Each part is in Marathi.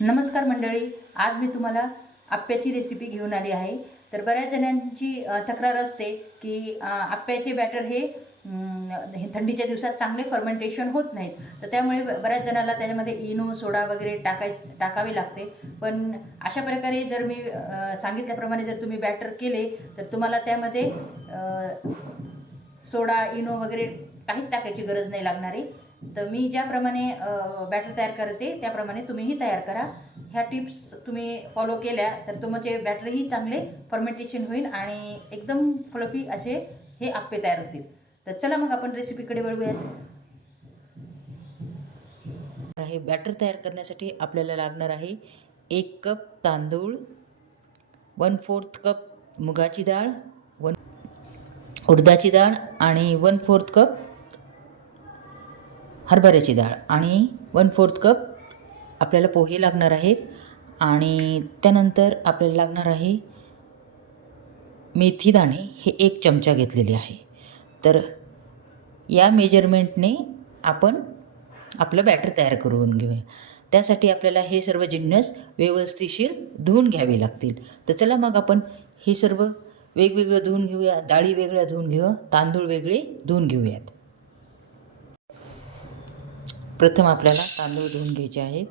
नमस्कार मंडळी आज मी तुम्हाला आप्याची रेसिपी घेऊन आली आहे. तर बऱ्याच जणांची तक्रार असते की आप्याचे बॅटर हे हे थंडीच्या दिवसात चांगले फर्मेंटेशन होत नाहीत. तर त्यामुळे बऱ्याच जणाला त्याच्यामध्ये इनो सोडा वगैरे टाकाय टाकावे लागते. पण अशा प्रकारे जर मी सांगितल्याप्रमाणे जर तुम्ही बॅटर केले तर तुम्हाला त्यामध्ये सोडा इनो वगैरे काहीच टाकायची गरज नाही लागणारी तर मी ज्याप्रमाणे बॅटर तयार करते त्याप्रमाणे तुम्हीही तयार करा. ह्या टिप्स तुम्ही फॉलो केल्या तर तुमचे बॅटरही चांगले फर्मेंटेशन होईल आणि एकदम फ्लफी असे हे आप्पे तयार होतील. तर चला मग आपण रेसिपीकडे वळूयात. हे बॅटर तयार करण्यासाठी आपल्याला लागणार आहे एक कप तांदूळ वन फोर्थ कप मुगाची डाळ वन उडदाची डाळ आणि वन फोर्थ कप हरभऱ्याची डाळ आणि वन फोर्थ कप आपल्याला पोहे लागणार आहेत आणि त्यानंतर आपल्याला लागणार आहे मेथी दाणे. हे एक चमचा घेतलेले आहे. तर या मेजरमेंटने आपण आपलं बॅटर तयार करून घेऊया. त्यासाठी आपल्याला हे सर्व जिन्नस व्यवस्थिशीर धुवून घ्यावे लागतील. तर चला मग आपण हे सर्व वेगवेगळं धुवून घेऊया. डाळी वेगळ्या धुवून घेऊया तांदूळ वेगळे धुवून घेऊयात. प्रथम आपल्याला तांदूळ धुवून घ्यायचे आहेत.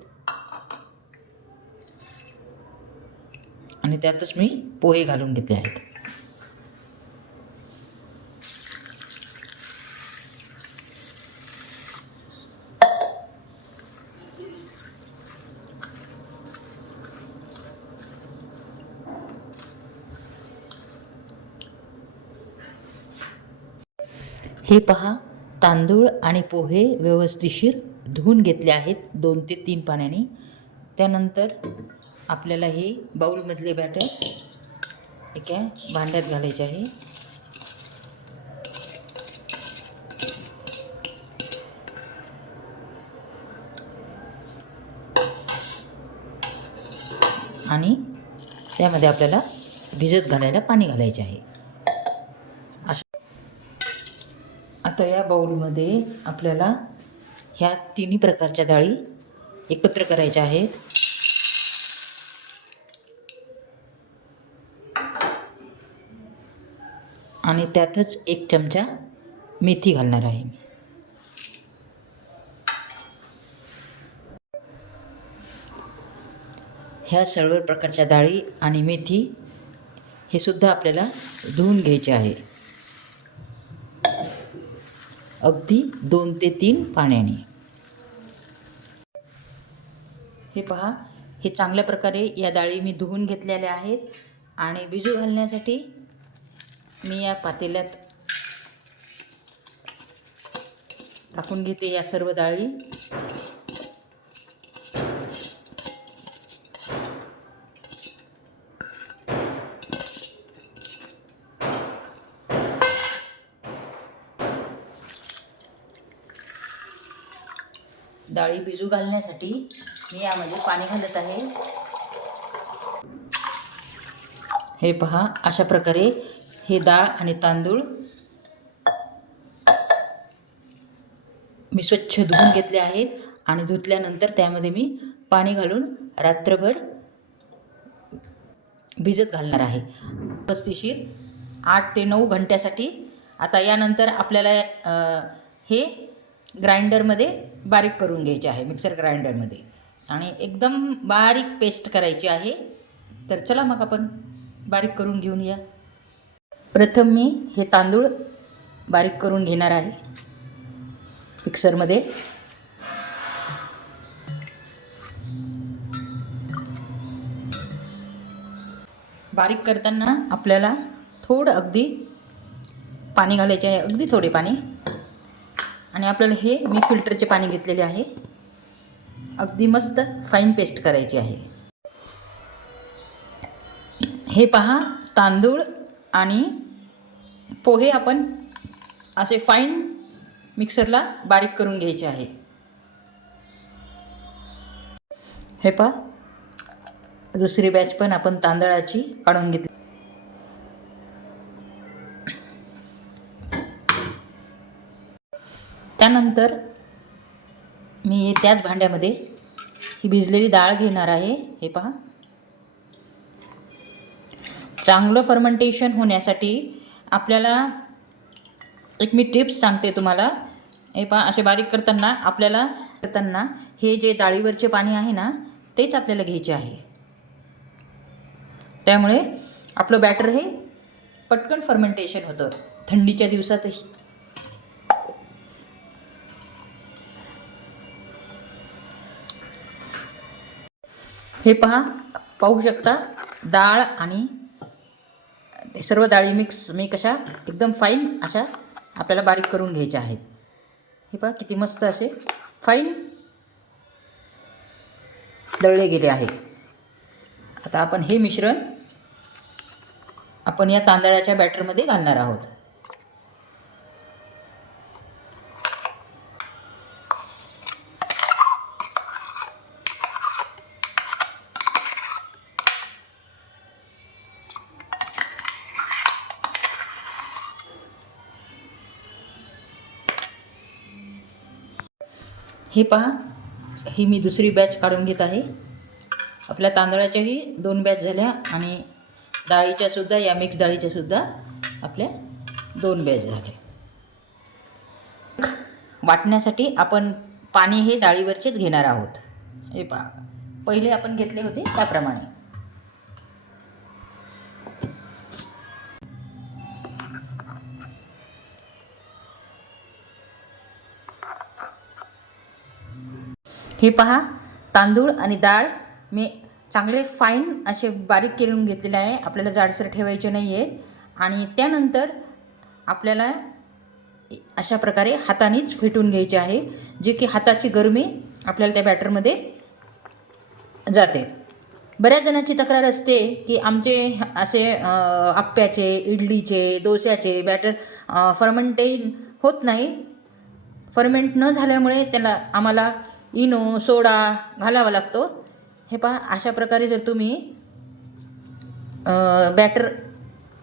आणि त्यातच मी पोहे घालून घेतले आहेत. हे पहा तांदूळ आणि पोहे व्यवस्थिशीर धुवून घेतले आहेत दोन ते तीन पाण्याने. त्यानंतर आपल्याला हे बाऊलमधले बॅटर एका भांड्यात घालायचे आहे. आणि त्यामध्ये आपल्याला भिजत घालायला पाणी घालायचे आहे. आता या बाऊलमध्ये आपल्याला ह्या तिन्ही प्रकारच्या डाळी एकत्र करायच्या आहेत. आणि त्यातच एक चमचा मेथी घालणार आहे मी. ह्या सर्व प्रकारच्या डाळी आणि मेथी हे सुद्धा आपल्याला धुवून घ्यायचे आहे. अगदी दोन ते तीन पाण्याने. हे पहा हे चांगल्या प्रकारे या डाळी मी धुवून घेतलेल्या आहेत आणि बिजू घालण्यासाठी मी या पातेल्यात टाकून घेते या सर्व डाळी. डाळी भिजू घालण्यासाठी मी यामध्ये पाणी घालत आहे. हे पहा अशा प्रकारे हे डाळ आणि तांदूळ मी स्वच्छ धुवून घेतले आहेत आणि धुतल्यानंतर त्यामध्ये मी पाणी घालून रात्रभर भिजत घालणार आहे. पस्तीशीर आठ ते नऊ घंट्यासाठी. आता यानंतर आपल्याला हे ग्राइंडरमध्ये बारीक करून घ्यायचे आहे मिक्सर ग्राइंडरमध्ये. आणि एकदम बारीक पेस्ट करायची आहे. तर चला मग आपण बारीक करून घेऊन या. प्रथम मी हे तांदूळ बारीक करून घेणार आहे मिक्सरमध्ये. बारीक करताना आपल्याला थोडं अगदी पाणी घालायचे आहे. अगदी थोडे पाणी. आणि आपल्याला हे मी फिल्टरचे पाणी घेतलेले आहे. अगदी मस्त फाईन पेस्ट करायची आहे. हे पहा तांदूळ आणि पोहे आपण असे फाईन मिक्सरला बारीक करून घ्यायचे आहे. हे पहा दुसरी बॅच पण आपण तांदळाची काढून घेतली. त्यानंतर मी त्याच भांड्यामध्ये ही भिजलेली डाळ घेणार आहे. हे पहा. चांगलं फर्मेंटेशन होण्यासाठी आपल्याला एक मी टिप्स सांगते तुम्हाला. हे पहा असे बारीक करताना आपल्याला करताना हे जे डाळीवरचे पाणी आहे ना तेच आपल्याला घ्यायचे आहे. त्यामुळे आपलं बॅटर हे पटकन फर्मेंटेशन होतं. थंडीच्या दिवसातही. हे पहा पाहू शकता डाळ आणि ते सर्व डाळी मिक्स मी कशा एकदम फाईन अशा आपल्याला बारीक करून घ्यायच्या आहेत. हे पहा किती मस्त असे फाईन दळले गेले आहे आता आपण हे मिश्रण आपण या तांदळाच्या बॅटरमध्ये घालणार आहोत. हे पहा. ही मी दुसरी बॅच काढून घेत आहे. आपल्या तांदळाच्याही दोन बॅच झाल्या आणि डाळीच्यासुद्धा या मिक्स डाळीच्यासुद्धा आपल्या दोन बॅच झाले वाटण्यासाठी आपण पाणी हे डाळीवरचेच घेणार आहोत. हे पहा. पहिले आपण घेतले होते त्याप्रमाणे. हे पहा तांदूळ आणि डाळ मी चांगले फाईन असे बारीक करून घेतलेले आहे. आपल्याला जाडसर ठेवायचे नाही आहेत आणि त्यानंतर आपल्याला अशा प्रकारे हातानेच फेटून घ्यायचे आहे जे की हाताची गरमी आपल्याला त्या बॅटरमध्ये जाते. बऱ्याच जणांची तक्रार असते की आमचे असे आप्याचे आप्प्याचे इडलीचे डोस्याचे बॅटर फर्मेंटेन होत नाही. फर्मेंट न झाल्यामुळे त्याला आम्हाला इनो सोडा घालावा लागतो. हे पहा अशा प्रकारे जर तुम्ही बॅटर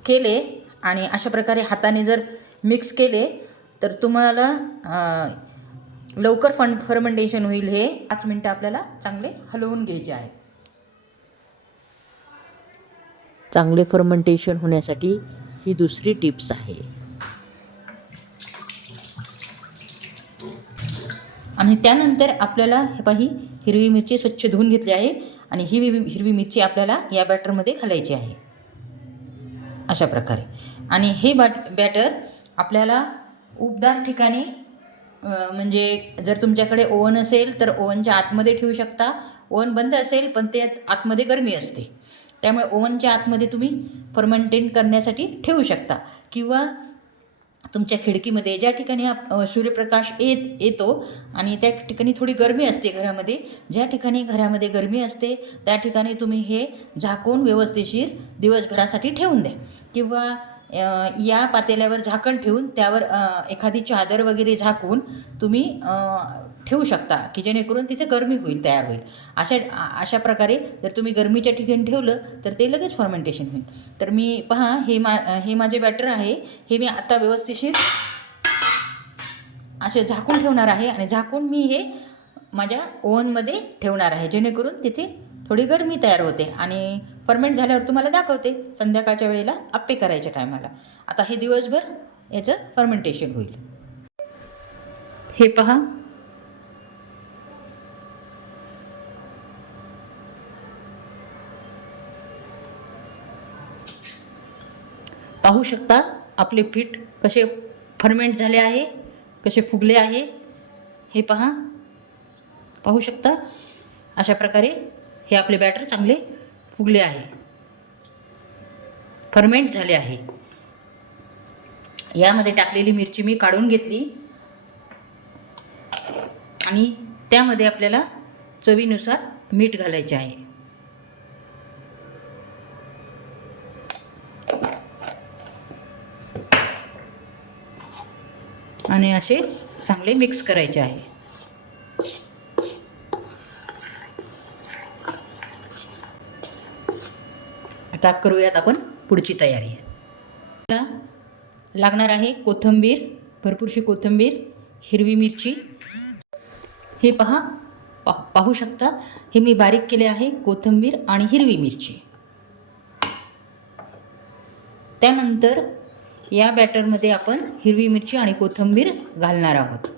केले आणि अशा प्रकारे हाताने जर मिक्स केले तर तुम्हाला लवकर फन फर्मेंटेशन होईल हे पाच मिनटं आपल्याला चांगले हलवून घ्यायचे आहे. चांगले फर्मेंटेशन होण्यासाठी ही दुसरी टिप्स आहे. आणि त्यानंतर आपल्याला हे पाही हिरवी मिरची स्वच्छ धुवून घेतली आहे आणि ही हिरवी मिरची आपल्याला या बॅटरमध्ये घालायची आहे. अशा प्रकारे. आणि हे बॅट बॅटर आपल्याला उबदार ठिकाणी म्हणजे जर तुमच्याकडे ओव्हन असेल तर ओवनच्या आतमध्ये ठेवू शकता. ओवन बंद असेल पण ते आतमध्ये गरमी असते. त्यामुळे ओवनच्या आतमध्ये तुम्ही फर्मेंटेन करण्यासाठी ठेवू शकता. किंवा तुमच्या खिडकीमध्ये ज्या ठिकाणी आप- सूर्यप्रकाश येत येतो आणि त्या ठिकाणी थोडी गरमी असते घरामध्ये ज्या ठिकाणी घरामध्ये गरमी असते त्या ठिकाणी तुम्ही हे झाकून व्यवस्थिशीर दिवसभरासाठी ठेवून द्या. किंवा या पातेल्यावर झाकण ठेवून त्यावर एखादी चादर वगैरे झाकून तुम्ही ठेवू शकता की जेणेकरून तिथे गरमी होईल तयार होईल. अशा अशा प्रकारे जर तुम्ही गरमीच्या ठिकाणी ठेवलं तर ते लगेच फर्मेंटेशन होईल. तर मी पहा हे मा हे माझे बॅटर आहे. हे मी आत्ता व्यवस्थिशीर असे झाकून ठेवणार आहे आणि झाकून मी हे माझ्या ओव्हनमध्ये ठेवणार आहे जेणेकरून तिथे थोडी गरमी तयार होते आणि परमेंट झाल्यावर तुम्हाला दाखवते संध्याकाळच्या वेळेला आप्पे करायच्या टायमाला. आता हे दिवसभर याचं फर्मेंटेशन होईल. हे पहा. पाहू शकता आपले पीठ कसे फर्मेंट झाले आहे कसे फुगले आहे. हे पहा. पाहू शकता? अशा प्रकारे हे आपले बॅटर चांगले फुगले आहे. फर्मेंट झाले आहे. यामध्ये टाकलेली मिरची मी काढून घेतली. आणि त्यामध्ये आपल्याला चवीनुसार मीठ घालायचे आहे. आणि असे चांगले मिक्स करायचे आहे. आता करूयात आपण पुढची तयारी. लागणार आहे कोथिंबीर भरपूरशी कोथिंबीर हिरवी मिरची. हे पहा पा पाहू शकता हे मी बारीक केले आहे कोथिंबीर आणि हिरवी मिरची. त्यानंतर या बॅटरमध्ये आपण हिरवी मिरची आणि कोथिंबीर घालणार आहोत.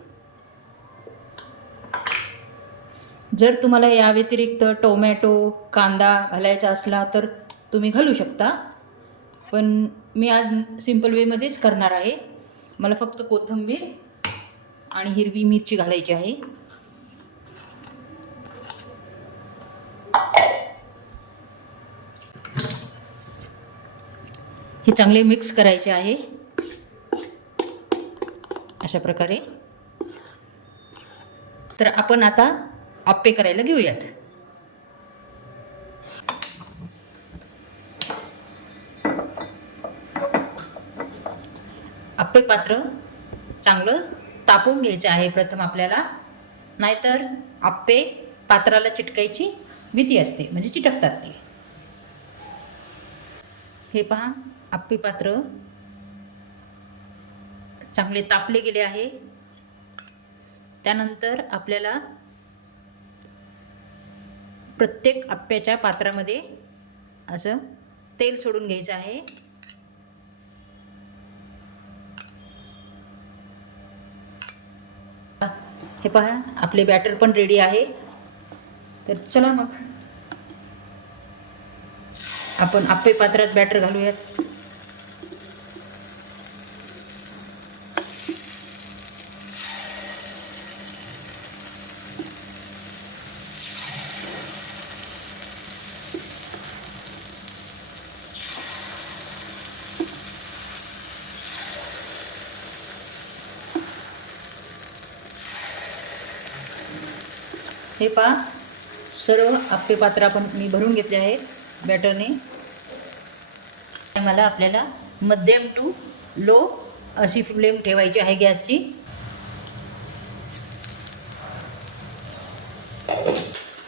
जर तुम्हाला या व्यतिरिक्त टोमॅटो कांदा घालायचा असला तर तुम्ही घालू शकता. पण मी आज सिंपल वेमध्येच करणार आहे. मला फक्त कोथिंबीर आणि हिरवी मिरची घालायची आहे. हे चांगले मिक्स करायचे आहे. अशा प्रकारे. तर आपण आता आप्पे करायला घेऊयात आप्पे पात्र चांगलं तापून घ्यायचं आहे प्रथम आपल्याला. नाहीतर आप्पे पात्राला चिटकायची भीती असते म्हणजे चिटकतात ते. हे पहा आप्पे पात्र चांगले तापले गेले आहे. त्यानंतर आपल्याला प्रत्येक आप्प्याच्या पात्रामध्ये असं तेल सोडून घ्यायचं आहे. हे पहा आपले बॅटर पण रेडी आहे. तर चला मग. आपण आप्पे पात्रात बॅटर घालूयात. हे पहा. सर्व आप्पे पात्र आपण मी भरून घेतले आहे बॅटरने मला आपल्याला मध्यम टू लो अशी फ्लेम ठेवायची आहे गॅसची.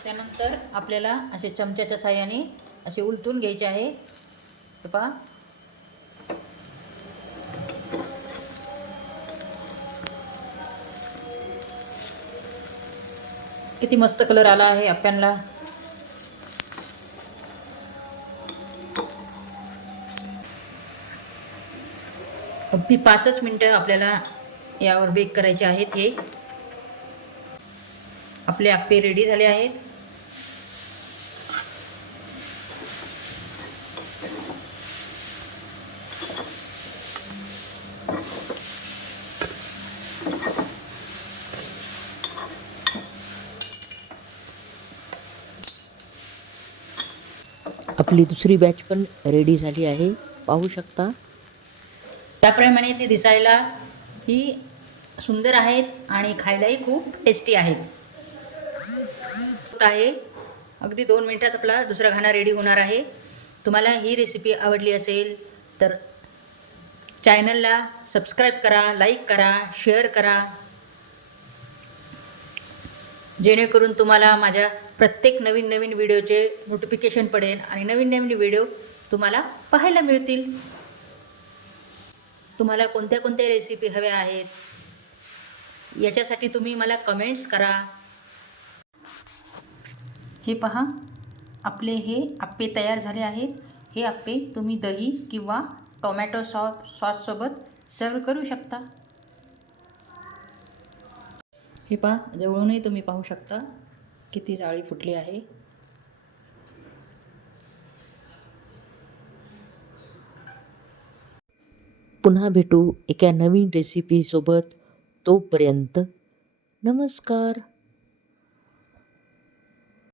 त्यानंतर आपल्याला असे चमच्याच्या साह्याने असे उलटून घ्यायचे आहे. हे पहा. किती मस्त कलर आला आहे आप्यांना अगदी पाचच मिनटं आपल्याला यावर बेक करायचे आहेत हे. आपले आप्पे रेडी झाले आहेत. आपली दुसरी बॅच पण रेडी झाली आहे. पाहू शकता. त्याप्रमाणे ते दिसायला ही सुंदर आहेत आणि खायलाही खूप टेस्टी आहेत. होत आहे. अगदी दोन मिनटात आपला दुसरा घाणा रेडी होणार आहे. तुम्हाला ही रेसिपी आवडली असेल तर चॅनलला सबस्क्राईब करा लाईक करा शेअर करा. जेणेकरून तुम्हाला माझ्या प्रत्येक नवीन नवीन व्हिडिओचे नोटिफिकेशन पडेल आणि नवीन नवीन व्हिडिओ तुम्हाला पाहायला मिळतील. तुम्हाला कोणत्या कोणत्या रेसिपी हव्या आहेत? याच्यासाठी तुम्ही मला कमेंट्स करा. हे पहा आपले हे आप्पे तयार झाले आहेत. हे आप्पे तुम्ही दही किंवा टोमॅटो सॉस सॉससोबत सर्व करू शकता. हे पहा जवळूनही तुम्ही पाहू शकता. किती जाळी फुटली आहे? पुन्हा भेटू एका नवीन रेसिपीसोबत तोपर्यंत नमस्कार.